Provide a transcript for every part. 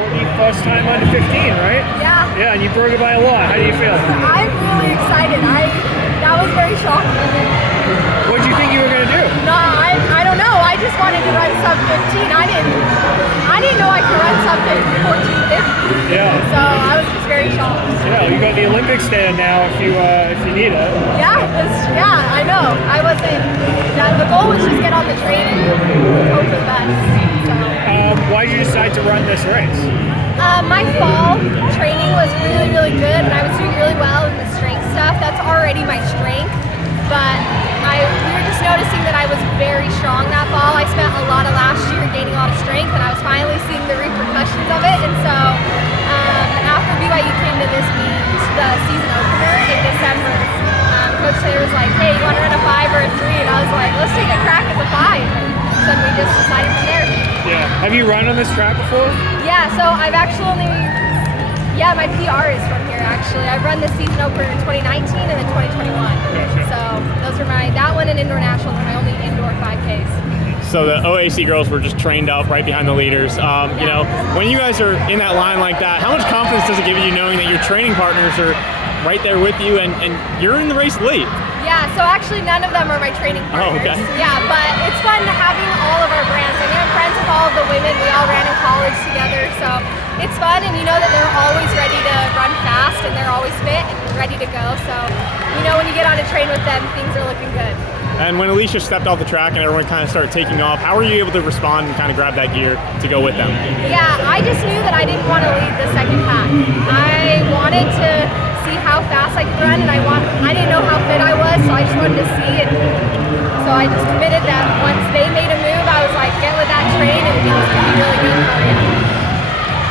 Courtney, first time under 15, right? Yeah. Yeah, and you broke it by a lot. How do you feel? I'm really excited. That was very shocking. What did you think you were going to do? No, I don't know. I just wanted to run sub 15. I didn't know I could run sub 14:50. Yeah. So I was just very shocked. Yeah, you got the Olympic stand now if you need it. Yeah, I know. The goal was just get on the train and hope for the best. So. Why did you decide to run this race? My fall training was really, really good, and I was doing really well in the strength stuff. That's already my strength, but we were just noticing that I was very strong that fall. I spent a lot of last year gaining a lot of strength, and I was finally seeing the repercussions of it. And so after BYU came to this meet, the season opener in December, Coach Taylor was like, "Hey, you want to run a 5 or a 3?" And I was like, "Let's take a crack at the 5." And so we just decided from there. Yeah. Have you run on this track before? Yeah, so I've actually my PR is from here actually. I've run the season opener in 2019 and then 2021. Gotcha. So those were that one and indoor nationals are my only indoor 5Ks. So the OAC girls were just trained up right behind the leaders. You know, when you guys are in that line like that, how much confidence does it give you knowing that your training partners are right there with you and you're in the race late? Yeah, so actually none of them are my training partners. Oh, okay. Yeah, but it's fun having all of our brands. I mean, I'm friends with all of the women. We all ran in college together, so it's fun, and you know that they're always ready to run fast, and they're always fit and ready to go. So, you know, when you get on a train with them, things are looking good. And when Alicia stepped off the track and everyone kind of started taking off, how were you able to respond and kind of grab that gear to go with them? Yeah, I just knew that I didn't want to lead the second pack. I wanted to see how fast I could run, and I didn't know how fit I was, so I just wanted to see it. So I just committed that once they made a move, I was like, get with that train and things can be really good for you.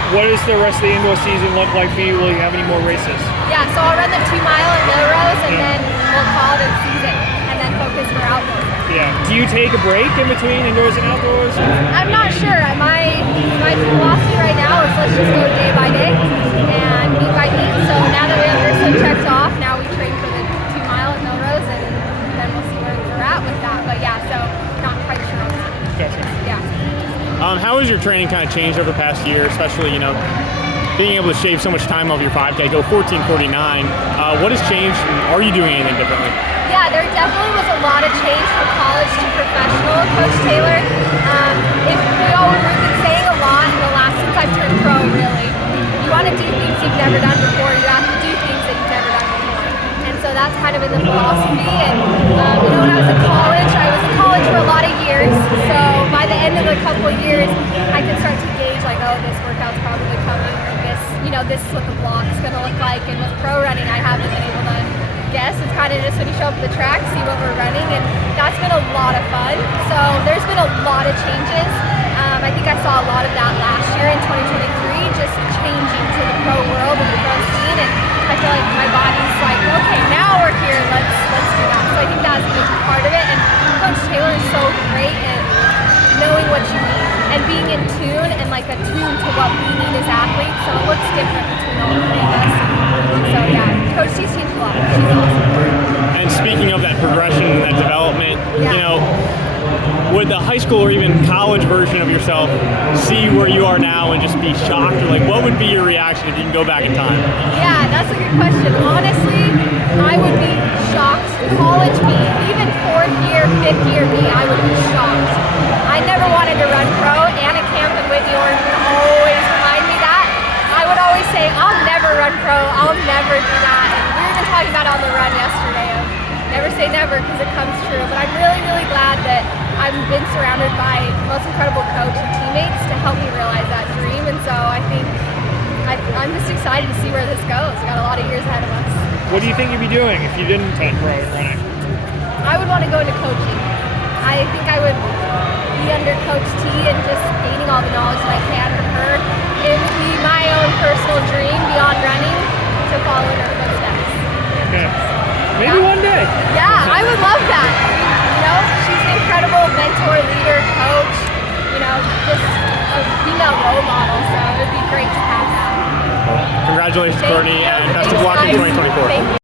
What does the rest of the indoor season look like for you? Will you have any more races? Yeah, so I'll run the 2 mile at Melrose, and then we'll call it a season, and then focus for outdoors. Yeah. Do you take a break in between indoors and outdoors? I'm not sure. My philosophy right now is let's just go day by day and meet by meet. So now that we have Ursuline checked off, now we train for the 2 mile at Melrose, and then we'll see where we're at with that. But yeah, so not quite sure on that. Gotcha. Yeah. How has your training kind of changed over the past year, especially, you know, being able to shave so much time off your 5K, go 14:49. What has changed, and are you doing anything differently? Yeah, there definitely was a lot of change from college to professional, Coach Taylor. We've been saying a lot in the last, since I've turned pro, really. You want to do things you've never done before, you have to do things that you've never done before. And so that's kind of been the philosophy. And, you know, when I was in college for a lot of years. So by the end of a couple of years, I could start to gauge, like, oh, this workout's probably coming, or this, you know, this is what the block's going to look like. And with pro running, I haven't been able to guess. It's kind of just when you show up at the track, see what we're running, and that's been a lot of fun. So there's been a lot of changes. I think I saw a lot of that last year in 2023, just changing to the pro world and the pro scene, and I feel like my body's like, okay, now we're here, let's do that. So I think that's a big part of it, and Coach Taylor is so great at knowing what you need and being in tune and like attuned to what we need as athletes, so it looks different between all three of us. So yeah, Coach T's changed a lot. She's awesome. And speaking of that progression and that development, Yeah. you know, would the high school or even college version of yourself see where you are now and just be shocked? Or like, what would be your reaction if you can go back in time? Yeah, that's a good question. Honestly, I would be shocked. College me, even 4th year, 5th year me, I would be shocked. I never wanted to run pro. Anna Camp and Whitney Orange would always remind me that. I would always say, I'll never run pro. I'll never do that. And we were even talking about it on the run yesterday of never say never because it comes true. But I'm really, really glad that I've been surrounded by the most incredible coach and teammates to help me realize that dream. And so I think I'm just excited to see where this goes. We've got a lot of years ahead of us. What do you think you'd be doing if you didn't turn pro in running? I would want to go into coaching. I think I would be under Coach T and just gaining all the knowledge that I can from her. It would be my own personal dream beyond running to follow in her footsteps. Okay. Maybe one day. Yeah, I would love that. You know, she's an incredible mentor, leader, coach, you know, just a female role model, so it would be great to have that. Congratulations, Thank Courtney, you. and best of luck in Thanks, guys. 2024. Thank you.